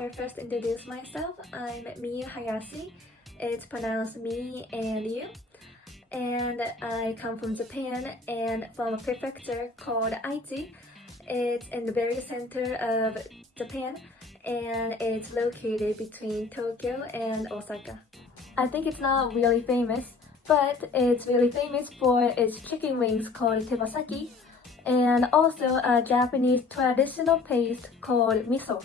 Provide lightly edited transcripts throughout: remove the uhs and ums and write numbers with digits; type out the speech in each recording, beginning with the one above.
I first introduce myself, I'm Miyu Hayashi. It's pronounced me and you. And I come from Japan and from a prefecture called Aichi. It's in the very center of Japan and it's located between Tokyo and Osaka. I think it's not really famous, but it's really famous for its chicken wings called tebasaki and also a Japanese traditional paste called miso.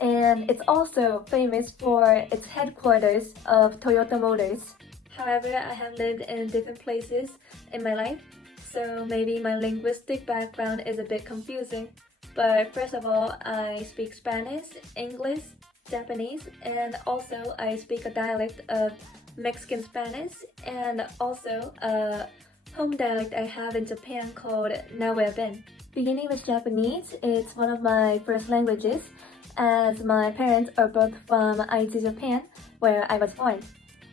And it's also famous for its headquarters of Toyota Motors. However, I have lived in different places in my life, so maybe my linguistic background is a bit confusing. But first of all, I speak Spanish, English, Japanese, and also I speak a dialect of Mexican Spanish and also a home dialect I have in Japan called Nahuatl. Beginning with Japanese, it's one of my first languages as my parents are both from Aichi, Japan, where I was born.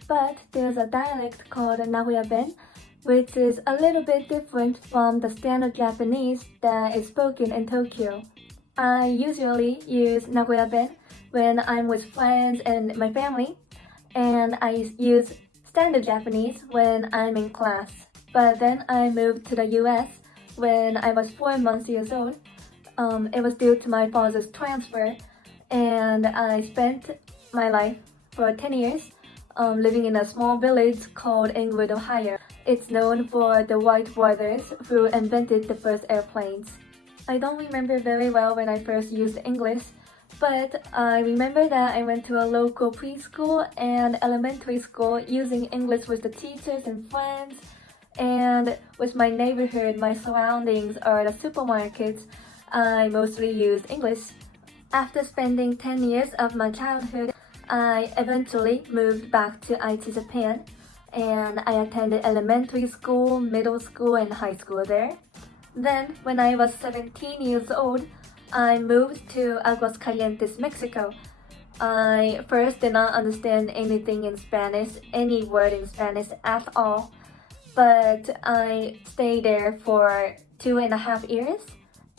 But there's a dialect called Nahuatl, which is a little bit different from the standard Japanese that is spoken in Tokyo. I usually use Nahuatl when I'm with friends and my family, and I use standard Japanese when I'm in class. But then I moved to the US when I was 4 months old. It was due to my father's transfer, and I spent my life for 10 years living in a small village called Englewood, Ohio. It's known for the white brothers who invented the first airplanes. I don't remember very well when I first used English, but I remember that I went to a local preschool and elementary school using English with the teachers and friends, and with my neighborhood, my surroundings, or the supermarkets, I mostly used English. After spending 10 years of my childhood, I eventually moved back to Aichi, Japan, and I attended elementary school, middle school, and high school there. Then, when I was 17 years old, I moved to Aguascalientes, Mexico. I first did not understand anything in Spanish, any word in Spanish at all, but I stayed there for 2.5 years,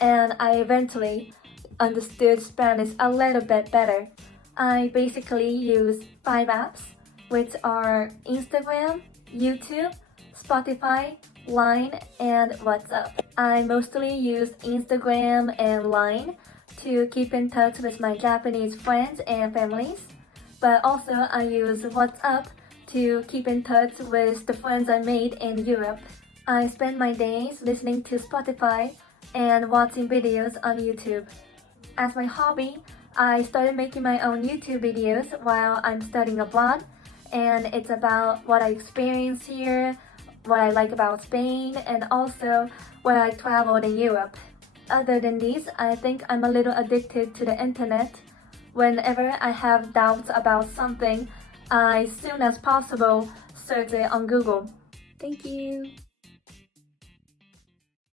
and I eventually understood Spanish a little bit better. I basically use 5 apps, which are Instagram, YouTube, Spotify, Line, and WhatsApp. I mostly use Instagram and Line to keep in touch with my Japanese friends and families, but also I use WhatsApp to keep in touch with the friends I made in Europe. I spend my days listening to Spotify and watching videos on YouTube. As my hobby, I started making my own YouTube videos while I'm studying abroad, and it's about what I experience here, what I like about Spain, and also where I traveled in Europe. Other than these, I think I'm a little addicted to the internet. Whenever I have doubts about something, I, as soon as possible, search it on Google. Thank you!